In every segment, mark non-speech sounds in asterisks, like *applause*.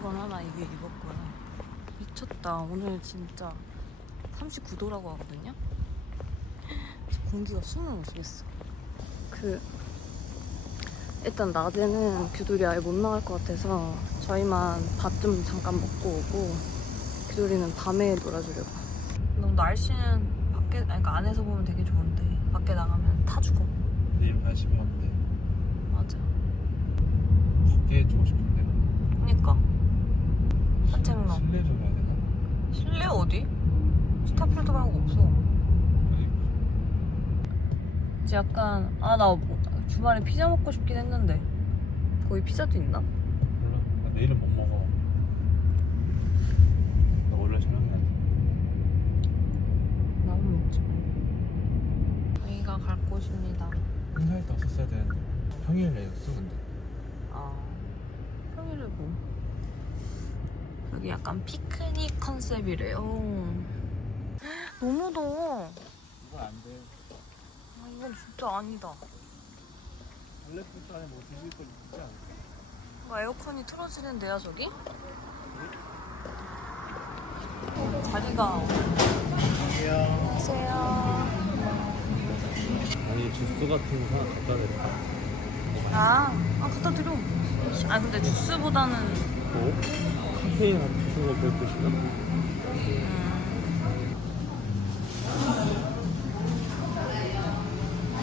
가디건 하나 이게 입었고요. 미쳤다. 오늘 진짜 39도라고 하거든요. 공기가 숨을 못 쉬겠어. 그 일단 낮에는 뷰돌이 아예 못 나갈 것 같아서 저희만 밥 좀 잠깐 먹고 오고 뷰돌이는 밤에 놀아주려고. 너무 날씨는 밖에 아니 그러니까 안에서 보면 되게 좋은데 밖에 나가면 타 죽어. 내일 관심이 없는데 맞아. 밖에 해주고 싶은데 그니까 산책로. 실내로 가야 되나? 실내 어디? 스타필드 말고 없어. 아니 이제 약간 아 나 주말에 피자 먹고 싶긴 했는데 거기 피자도 있나? 몰라 나 내일은 못 먹어 나 원래 촬영해야 돼 나오면 먹지 뭐. 저희가 갈 곳입니다. 때 왔었어야 되는데 평일 내였어 근데 아 평일에 뭐 여기 약간 피크닉 컨셉이래요. 너무 더워. 이거 안돼 아, 이건 진짜 아니다. 블랙부스 안에 뭐 드실 거 있지 않을까? 뭐 에어컨이 틀어지는 데야 저기? 자리가 안녕하세요. 아니 주스 같은 거 하나 갖다 드릴까? 아, 아 갖다 드려. 아 근데 주스보다는 뭐? 카페인 같은 거 별로 드시나?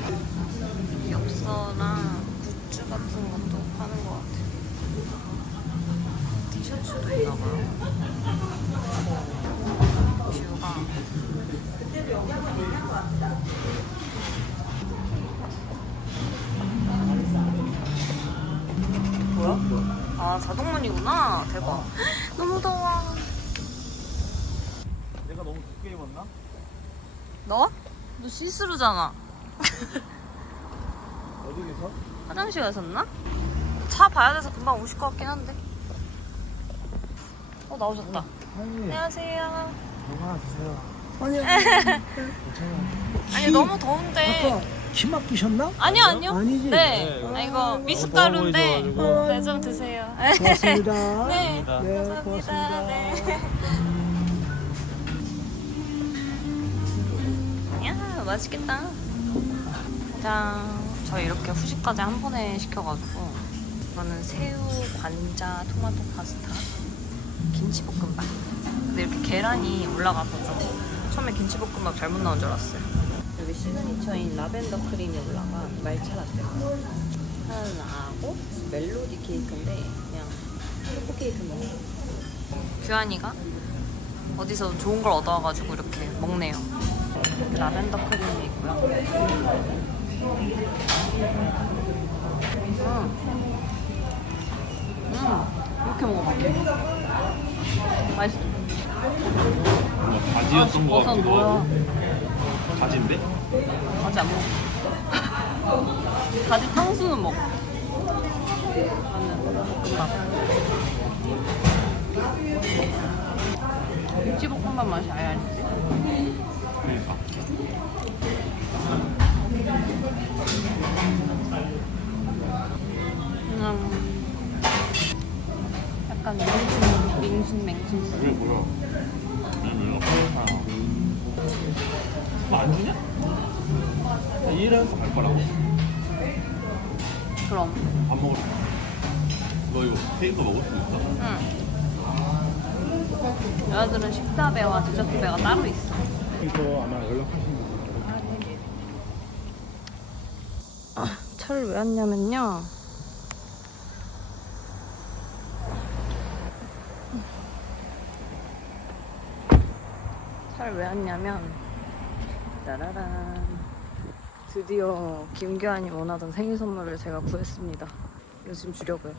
음, 엽서랑 굿즈 같은 것도 파는 것 같아. 티셔츠도 있나 봐요. 뷰가. 뭐야? 아 자동문이구나. 대박. 너무 더워. 내가 너무 덥게 입었나? 너? 너 시스루잖아. 어디에서? 화장실 가셨나? 차 봐야 돼서 금방 오실 것 같긴 한데. 어 나오셨다. 아니 안녕하세요. 하나 드세요 아니요. 아니 너무 더운데. 키 막히셨나? 아니요 아니요. 아니지? 네. 네. 아 이거 미숫가루인데. 보이셔가지고. 네좀 드세요. 고맙습니다. 네. 네, 감사합니다. 고맙습니다. 네. 맛있겠다. 짠. 저희 이렇게 후식까지 한 번에 시켜가지고 이거는 새우, 관자, 토마토 파스타, 김치볶음밥. 근데 이렇게 계란이 올라가서 좀 처음에 김치볶음밥 잘못 나온 줄 알았어요. 여기 시그니처인 라벤더 크림이 올라간 말차 라떼 하나하고 멜로디 케이크인데 그냥 초코 케이크 먹어. 규환이가 어디서 좋은 걸 얻어와가지고 이렇게 먹네요. 라벤더 크림이 있고요. 음. 음. 이렇게 먹어봐. 맛있어. 가지였던 거 버섯 같기도 뭐야? 하고 가지인데? 가지 안 먹어. 가지 탕수는 먹어. 나는 볶음밥. 김치볶음밥 맛이 아예 아니지. 그냥 약간 맹순, 맹순, 맹순. 이게 뭐야? 응 이거 파스타 안 주냐? 나 이해해서 갈 거라고 그럼. 밥 먹으러 너 이거 케이크 먹을 수 있어? 응. 여자들은 식사 배와 디저트 배가 따로 있어. 이거 아마 연락하시는 분 아, 차를 왜 왔냐면요. 차를 왜 왔냐면, 따라란. 드디어 김규환이 원하던 생일 선물을 제가 구했습니다. 지금 주려고요.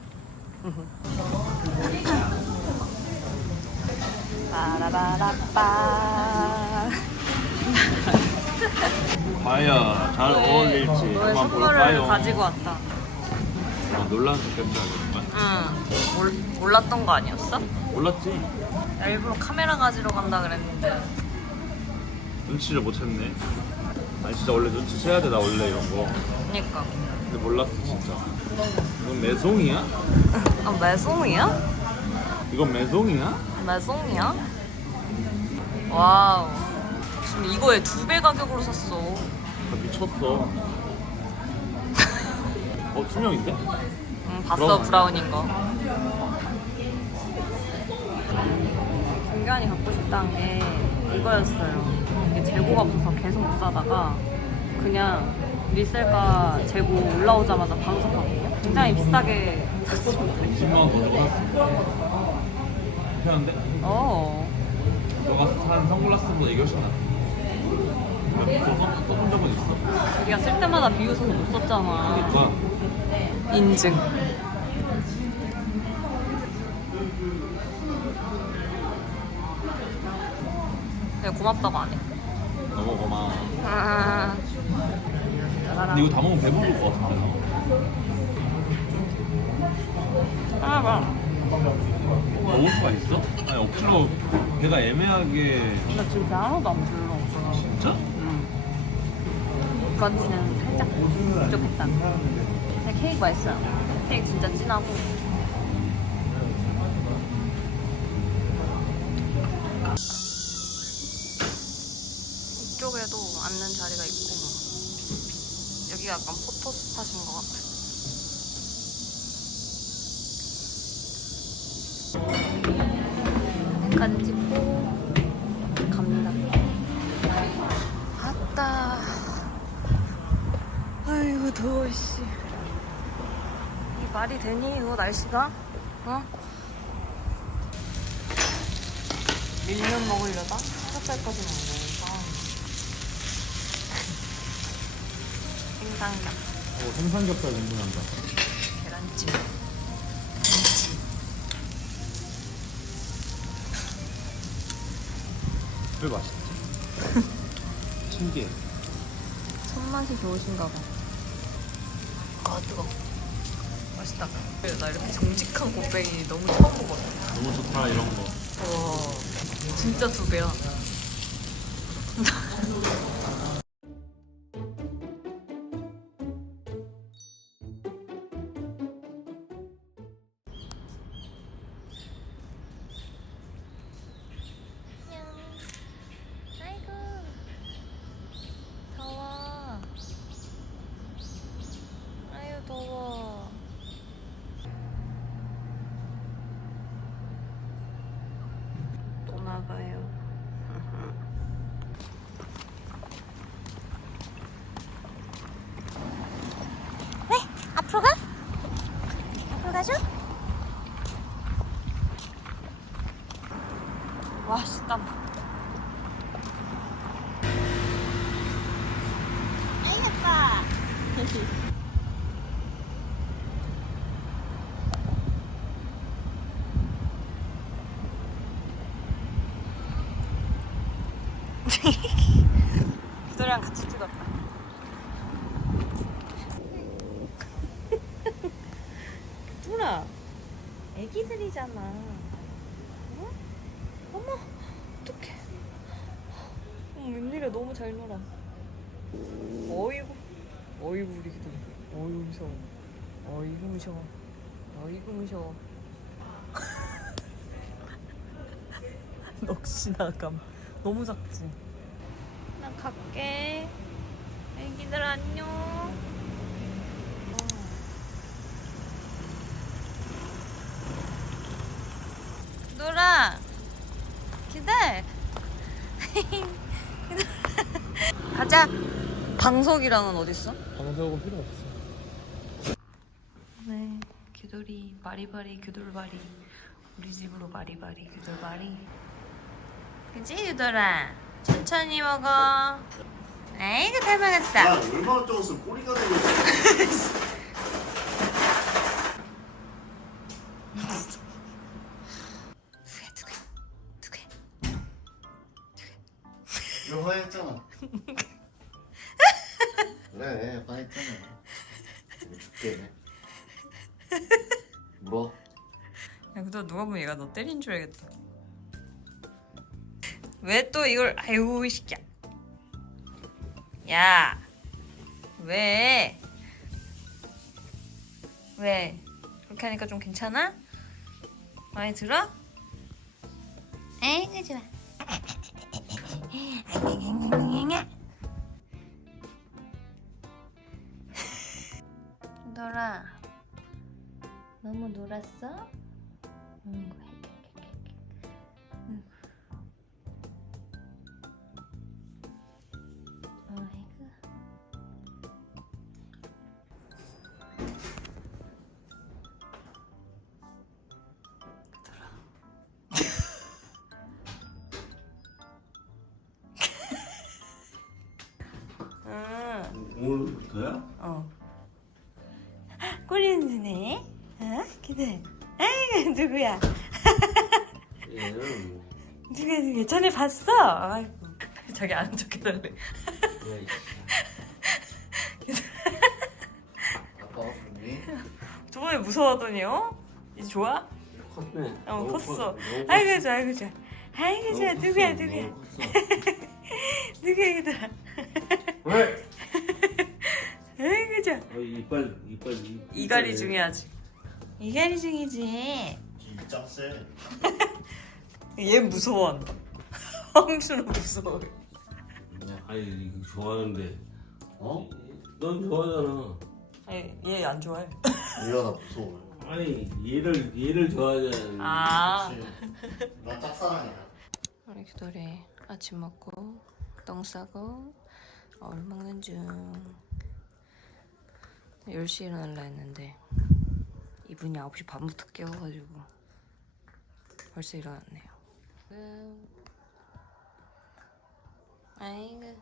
빠라바라빠. 과연 잘 어울릴지 너의 한번 선물을 볼까요? 가지고 왔다. 아, 놀란 척했어야겠다 응. 몰, 몰랐던 거 아니었어? 몰랐지? 나 일부러 카메라 가지러 간다 그랬는데 눈치를 못 챘네. 아니 진짜 원래 눈치 채야 돼 나 원래 이런 거. 그니까. 근데 몰랐어 진짜. 이건 매송이야? 아, 매송이야? 이건 매송이야? 매송이야? 와우. 지금 이거에 두 배 가격으로 샀어. 나 미쳤어. 어 투명인데? 응, 봤어, 브라운 브라운인 거. 중견이 갖고 싶다는 게 이거였어요. 이게 재고가 없어서 계속 못 사다가 그냥 리셀가 재고 올라오자마자 바로 샀거든요. 굉장히 비싸게 샀습니다. 20만 원 더. 편한데? 어. 너가 산 선글라스보다 이게 훨씬 나. 써서 써본 적은 있어. 우리가 쓸 때마다 비웃어서 못 썼잖아. 그러니까 인증. 내가 고맙다고 안 해. 너무 고마워. 아. 근데 이거 다 먹으면 배부를 것 같아. 아, 봐. 먹을 수가 있어? 아니 억지로 배가 애매하게 나 지금 배 하나도 안 불러. 진짜? 브런치는 살짝 부족했다. 근데 케이크 맛있어요. 케이크 진짜 진하고. 이쪽에도 앉는 자리가 있고 여기 약간 포토 스팟인 것 같아요. 이거 날씨가? 어? 밀면 먹으려다 찹쌀까지 먹으니까 *laughs* 생상겹 어, 생삼겹살 궁금한다. 계란찜 왜 맛있지? *laughs* 신기해. 손맛이 좋으신가 봐. 아 뜨거. 맛있다. 나 이렇게 정직한 곱빼기 너무 처음 먹었어. 너무 좋다 이런 거. 와 진짜 두 배야. *laughs* 그들이랑 같이 찍었다. *laughs* 누나, 애기들이잖아. 어? 어머, 어떡해. 어머, 웬일이야, 너무 잘 놀아. 어이구, 어이구, 우리 기들. 어이구, 무서워. 어이구, 무서워. 어이구, 무서워. *laughs* 넋이 나감. 너무 작지? 나 갈게. 애기들 안녕. 놀아. 기다려. *laughs* 가자. 방석이랑은 어딨어? 방석은 필요 없어. 네, 규돌이 바리바리 규돌바리 우리 집으로 바리바리 규돌바리 그치 규돌아? 천천히 먹어 아이고 잘 먹었다 야 얼마나 적었으면 꼬리가 되고 있어. 두개 두개 이거 화했잖아. 그래 화했잖아. 이거 줄게. 물어. 야 그거 누가 보면 얘가 너 때린 줄 알겠다 왜 또 이걸 아이고 이 새끼야 야, 왜? 왜? 그렇게 하니까 좀 괜찮아? 마음에 들어? 아이고 좋아. *laughs* 놀아. *laughs* 너무 놀았어? 응. 누구야? 얘는 뭐 누가 누가 전에 봤어? 아이고 *laughs* 자기 안 좋게 달래. 아빠 왔니? 저번에 무서워하더니요? 이제 좋아? 컸네. 어 너무 컸어. 컸- 너무 아이고 좋아 아이고 좋아. 아이고 좋아 너무 누구야 컸어, 누구야 너무 컸어. *laughs* 누구야 이거다. 왜? *laughs* 아이고 좋아. 어, 이빨 이빨 이- 이갈이 중요하지. 이갈이 중이지. 이 짝새. 얘 무서워한다. *laughs* 황준호 무서워. 아니 이거 좋아하는데 어? 넌 좋아하잖아. 아니 얘 안 좋아해. 얘가 나 무서워. 아니 얘를 얘를 좋아하잖아. 아. 그치? 나 짝사랑이야. 우리 규돌이 아침 먹고 똥 싸고 얼 먹는 중 10시에 일어날라 했는데 이분이 9시 반부터 깨워가지고 벌써 일어났네요 음. 아이고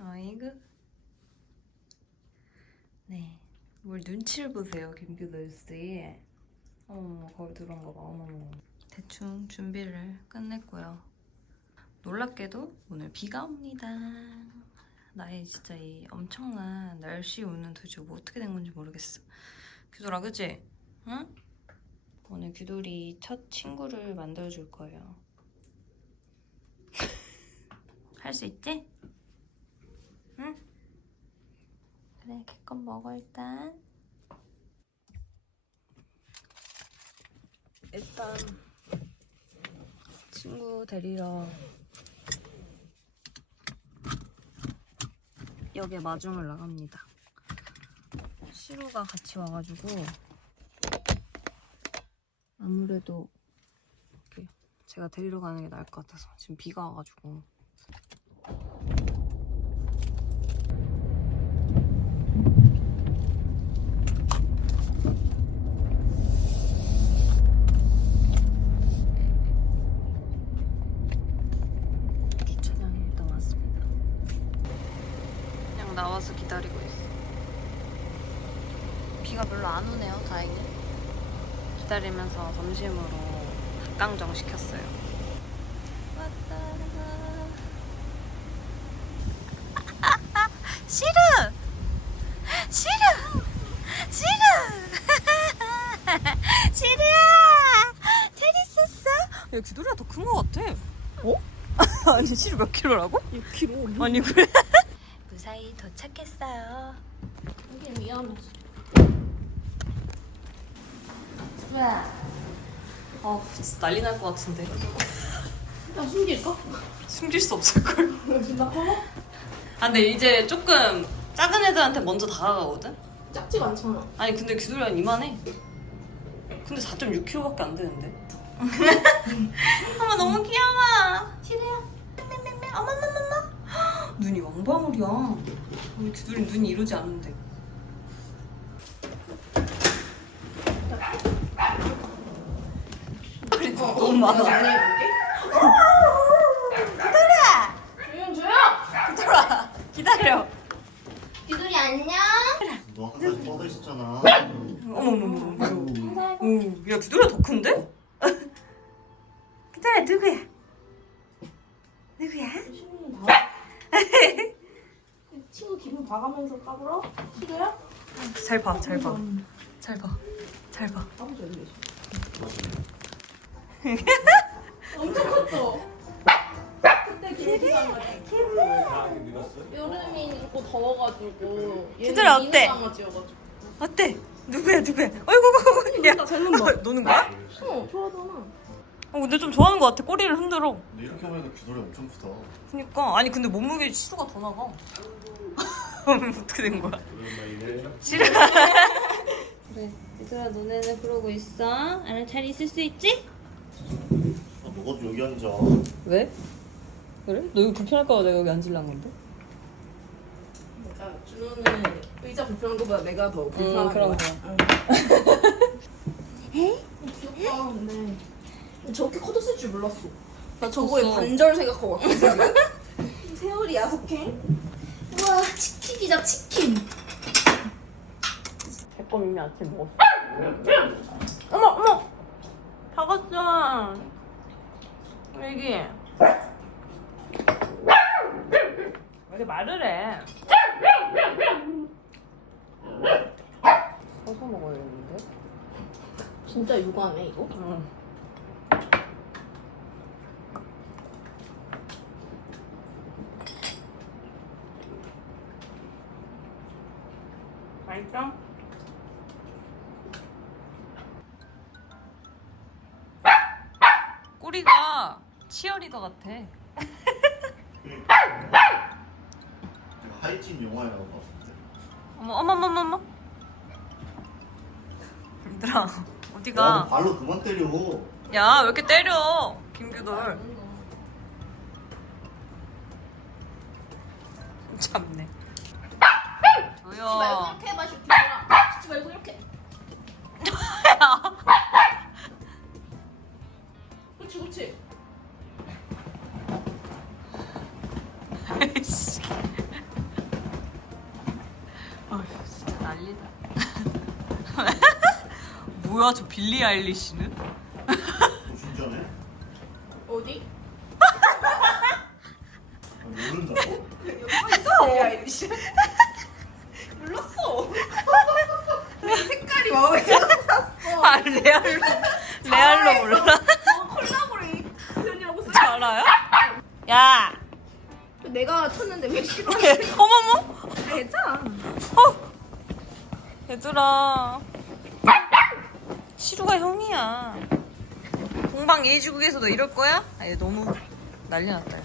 아이고 네. 뭘 눈치를 보세요, 김규도 씨. 어머, 거기 들어온 거 봐. 어머머. 대충 준비를 끝냈고요. 놀랍게도 오늘 비가 옵니다. 나의 진짜 이 엄청난 날씨 오는 도대체 뭐 어떻게 된 건지 모르겠어. 규돌아, 그치? 응? 오늘 규돌이 첫 친구를 만들어줄 거예요. *laughs* 할 수 있지? 응? 그래, 개껌 먹어 일단. 일단 친구 데리러 역에 마중을 나갑니다. 시루가 같이 와가지고 아무래도 제가 데리러 가는 게 나을 것 같아서 지금 비가 와가지고 주차장에 일단 왔습니다. 그냥 나와서 기다리고 있어. 비가 별로 안 오네요, 다행히. 기다리면서 점심으로 닭강정 시켰어요. 왔다. 싫어! 싫어! 싫어! 싫어야! 잘 있었어? 야, 기돌이가 더큰거 같아. 어? *laughs* 아니, 실을 몇 킬로라고? 6킬로. 아니, 그래? 무사히 도착했어요. 이게 위험해. 수 야. 아, 진짜 난리 날 것 같은데. 나 숨길까? 숨길 수 없을걸. 진짜 커? 아, 근데 이제 조금 작은 애들한테 먼저 다가가거든? 작지가 않잖아. 아니, 근데 규돌이가 이만해. 근데 4.6kg밖에 안 되는데. *laughs* 어머, 너무 귀여워. 싫어요. 어머머머머. *gasps* 눈이 왕방울이야. 우리 규돌이 눈이 이러지 않는데. 너무 많아. 조용 조용. 규돌아, 기다려. 기돌이 안녕. 너 항상 뻗어 있었잖아. 어머머머. 오, 야, 규돌이가 더 큰데? 규돌아, 누구야? 누구야? 다. 친구 기분 봐가면서 까불어? 싫어요? 잘 봐, 잘 봐. 잘 봐. 잘 봐. 까불지. *laughs* 엄청 컸죠? 그때 기대 강아지. 여름이 고 더워가지고. 얘는 얘들아, 어때? 강아지여가지고. 어때? 누구야 누구야? 어이구 야, 잘 논다. 노는 거야? 어, 좋아하잖아. 어, 근데 좀 좋아하는 것 같아. 꼬리를 흔들어. 근데 이렇게 보니까 귀돌이 엄청 크다. 그니까 아니 근데 몸무게 치수가 더 나가. *laughs* 어떻게 된 거야? 싫어. 그래, 얘들아 너네는 그러고 있어. 나는 잘 있을 수 있지? 아, 너가 여기 앉아. 왜? 그래? 너 이거 불편할까봐 내가 여기 앉으려는 건데? 그러니까 준호는 의자 불편한 것보다 내가 더 불편한 그런 거야. 거야. 응. *laughs* 귀엽다, 근데. 저렇게 커졌을 줄 몰랐어. 나 저거에 컸어. 반절 생각하고 왔거든. *laughs* 세월이 야속해? 우와, 치킨이다, 치킨. 제거 이미 아침 먹었어. 어머 어머. 다 갔어. 애기. 왜 이렇게 말을 해? 서서 먹어야 되는데. 진짜 육아네, 이거? 응. 맛있어? 꼬리가 치어리더 같아. 내가 하이틴 같은데. 어머 어머 어머 어머, 어머. 얘들아 야, 어디가? 발로 그만 때려. 야 왜 이렇게 때려? 김규돌. 참네. 난리다. *laughs* 뭐야 저 빌리 아일리시는? 너 진짜네? 어디? 아, 모른다고? 있어. 아이리시. *laughs* 몰랐어. 내 색깔이 마음에. 아 레알로 레알로 몰라? 어, 콜라보레이션이라고 써. 알아요? 야, 내가 쳤는데 왜 싫어? 어머머, 괜찮아. 어, 얘들아, 시루가 형이야. 동방 예지국에서도 이럴 거야? 아, 얘 너무 난리 났다.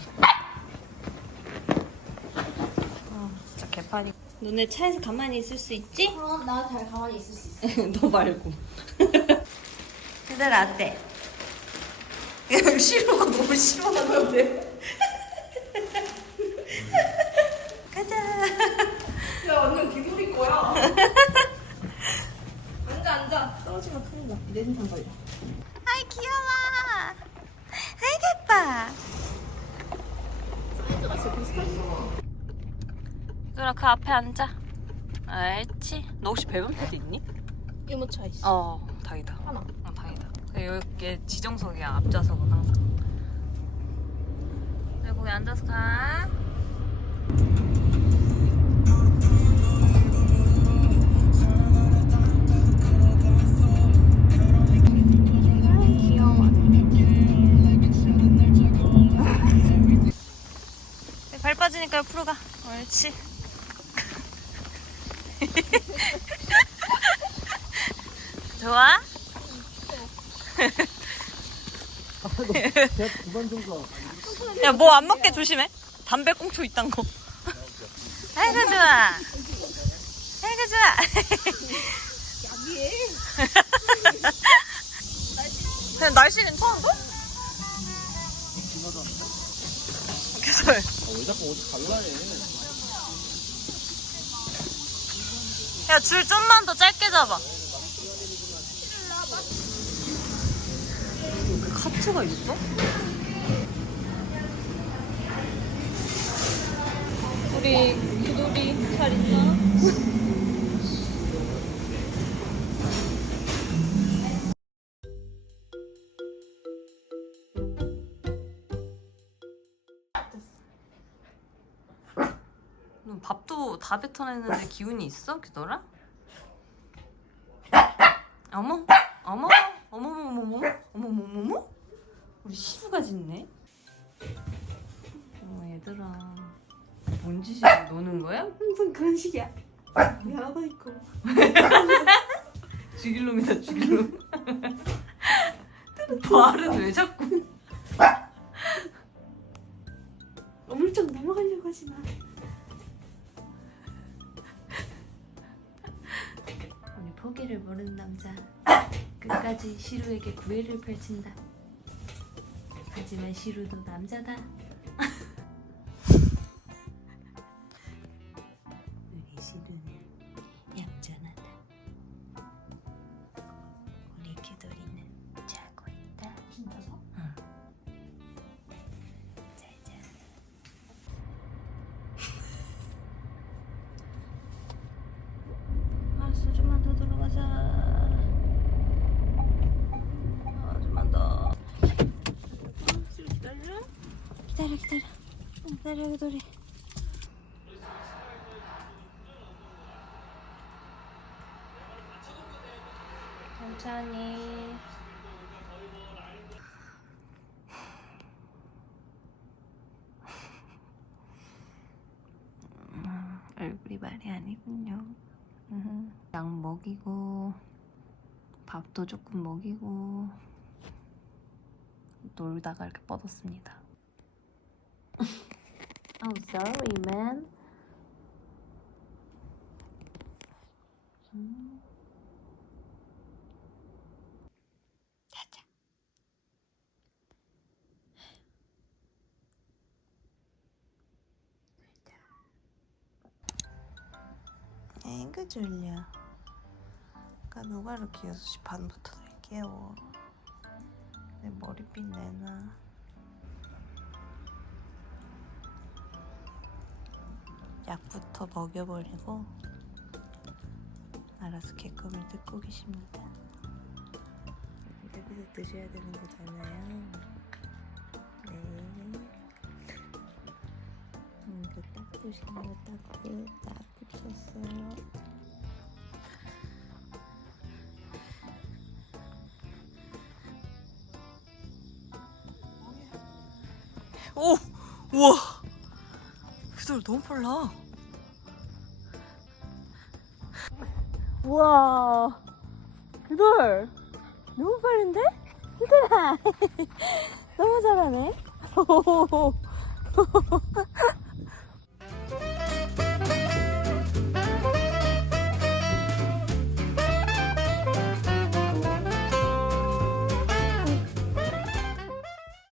아, 진짜 개판이. 너네 차에서 가만히 있을 수 있지? 그럼 나잘 가만히 있을 수 있어. *laughs* 너 말고. 얘들아 어때? 야, *laughs* 시루가 너무 싫어하는데. *laughs* 가자. 야 완전 귀돌이 거야. 떨어지면 큰일 나. 내 신상 걸려. 아이 귀여워. 아이 예뻐. 사이즈가 진짜 비슷하잖아. 누나 그 앞에 앉아. 알지? 너 혹시 배분 패드 있니? 유모차 있어. 어, 다행이다. 하나. 어, 다행이다. 여기 지정석이야 앞좌석은 항상. 네, 거기 앉아서 가. 옆으로 가. 옳지. *laughs* 좋아? 그만 좀 가. 야, 뭐 안 먹게 조심해. 담배 꽁초 있단 거. *laughs* 아이고, 좋아. 아이고, 좋아. *laughs* 그냥 날씨 괜찮은데? 그래서 왜 자꾸 어디 갈라 해? 야, 줄 좀만 더 짧게 잡아. 그 카트가 있어? 우리 구돌이 잘 있나? 다 뱉어냈는데 기운이 있어, 규돌아? 어머, 어머, 어머머머머, 어머머머머? 우리 시부가 짖네? 어, 얘들아. 뭔 짓이야? 노는 거야? 항상 그런 식이야. 미안하다 이거. *laughs* 죽일 놈이다, 죽일 놈. *laughs* 말은 왜 자꾸. 어물쩍 넘어가려고 하지 마. 모르는 남자. 끝까지 시루에게 구애를 펼친다. 하지만 시루도 남자다. 기다려, 기다려. 기다려, 기다려. 천천히. 얼굴이 말이 아니군요. 음, 약 먹이고 밥도 조금 먹이고 놀다가 이렇게 뻗었습니다. Oh, sorry, man. 음. 자자. 앵그 졸려. 아까 누가 이렇게 6시 반부터 날 깨워. 내 머리핀 내놔. 약부터 먹여버리고 알아서 개껌을 뜯고 계십니다. 여기서 드셔야 되는 거잖아요. 네. 음, 그딱 보시는 거딱 그, 딱 붙였어요. 오! 우와! 그들 너무 빨라. 우와! 그들 너무 빠른데? 얘들아! *laughs* 너무 잘하네. *laughs*